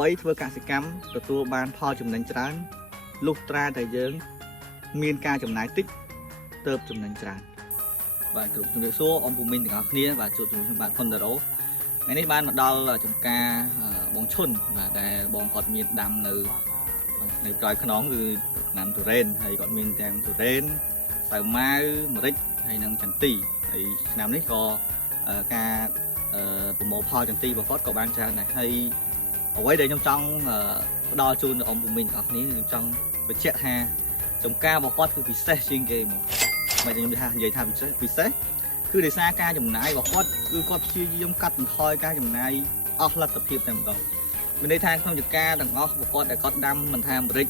3ធ្វើកសិកម្មទទួលបានផលចំណេញច្រើនលុះត្រាតែយើងមានការចំណាយតិចទៅចំណេញច្រើនបាទគ្រប់ជំរាបសួរអ៊ំពូមីងទាំងអស់គ្នាបាទជួបជាមួយខ្ញុំបាទផុនតារ៉ូថ្ងៃនេះបានមកដល់ចំការបងឈុនបាទដែលបងគាត់មានដាំនៅក្រោយខ្នងគឺដំណាំទុរេនហើយគាត់មានទាំងទុរេនសាវម៉ាវម្រេចហើយនិងចន្ទីហើយឆ្នាំនេះក៏ការប្រមូលផលចន្ទីរបស់គាត់ក៏បានច្រើនដែរហើយអ្វីដែលខ្ញុំចង់ផ្ដល់ជូនដល់អ៊ំពូមីងទាំងអស់គ្នាខ្ញុំចង់បញ្ជាក់ថាចំការរបស់គាត់គឺពិសេសជាងគេមកមិនខ្ញុំនិយាយថាពិសេសគឺដោយសារការចំណាយរបស់គាត់គឺគាត់ព្យាយាមកាត់បន្ថយការចំណាយអស់លទ្ធភាពតែម្ដងមានន័យថាក្នុងចំការទាំងអស់របស់គាត់ដែលគាត់ដាំមិនថាម្រេច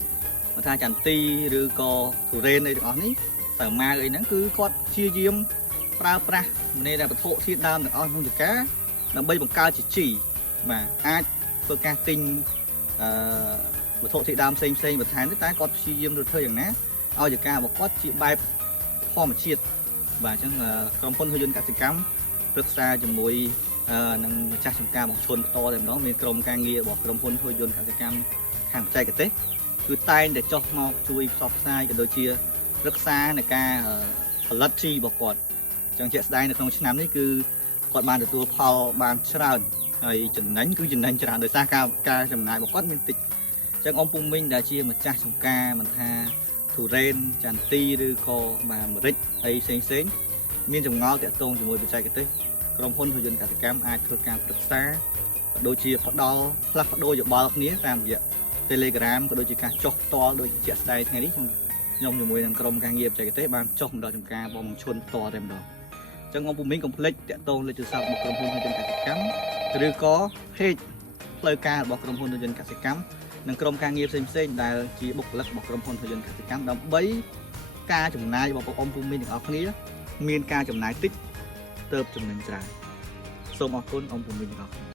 មិនថាចន្ទីឬក៏ទុរេនអីទាំងអស់នេះសាវម៉ាវអីហ្នឹងគឺគាត់ព្យាយាមប្រើប្រាស់មានន័យថាវត្ថុធាតុដើមទាំងអស់ក្នុងចំការដើម្បីបង្កើតជាជីបាទអាចធ្វើការទិញវត្ថុធាតុដើមផ្សេងបន្ថែមទៅតែគាត់ព្យាយាមទៅធ្វើយ៉ាងណាឲ្យចំការរបស់គាត់ជាបែបធម្មជាតិបាទអញ្ចឹងក្រុមហ៊ុនហ៊ុនយន្តកសិកម្មប្រឹក្សាជាមួយនឹងម្ចាស់ចំការបងឈុនផ្ទាល់តែម្ដងមានក្រុមការងាររបស់ក្រុមហ៊ុនហ៊ុនយន្តកសិកម្មខាងបច្ចេកទេសគឺតែងតែចុះមកជួយផ្សព្វផ្សាយក៏ដូចជាប្រឹក្សាในការផលិតជីរបស់គាត់អញ្ចឹងជាក់ស្ដែងនៅក្នុងឆ្នាំនេះគឺគាត់បានទទួលផលបានច្រើនហើយចំណេញគឺចំណេញច្រើនដោយសារការចំណាយរបស់គាត់មានតិចអញ្ចឹងអ៊ំពូមីងដែលជាម្ចាស់ចំការមិនថាទុរេនចន្ទីឬក៏បាទម្រេចអីផ្សេងមានចម្ងល់តាក់ទងជាមួយបច្ចេកទេសក្រុមហ៊ុនហ៊ុនយន្តកសិកម្មអាចធ្វើការប្រឹក្សាក៏ដូចជាផ្ដល់ផ្លាស់ប្ដូរយោបល់គ្នាតាមរយៈ Telegram ក៏ដូចជាការចុះផ្ទាល់ដូចជាក់ស្ដែងថ្ងៃនេះខ្ញុំជាមួយនឹងក្រុមការងារបច្ចេកទេសបានចុះមកដល់ចំការបងឈុនផ្ទាល់តែម្ដងអញ្ចឹងអ៊ំពូមីងកុំភ្លេចតាក់ទងលេខទូរស័ព្ទរបស់ក្រុមហ៊ុនហ៊ុនយន្តកសិកម្មឬក៏ page ផ្លូវការរបស់ក្រុមហ៊ុនហ៊ុនយន្តកសិកម្មនិងក្រុមការងារផ្សេងដែលជាបុគ្គលិករបស់ក្រុមហ៊ុនហ៊ុនយន្តកសិកម្មដើម្បីការចំណាយរបស់បងអ៊ំពូមីងទាំងអស់គ្នាមានការចំណាយតិចទៅចំណេញច្រើនសូមអរគុណអ៊ំពូមីងទាំងអស់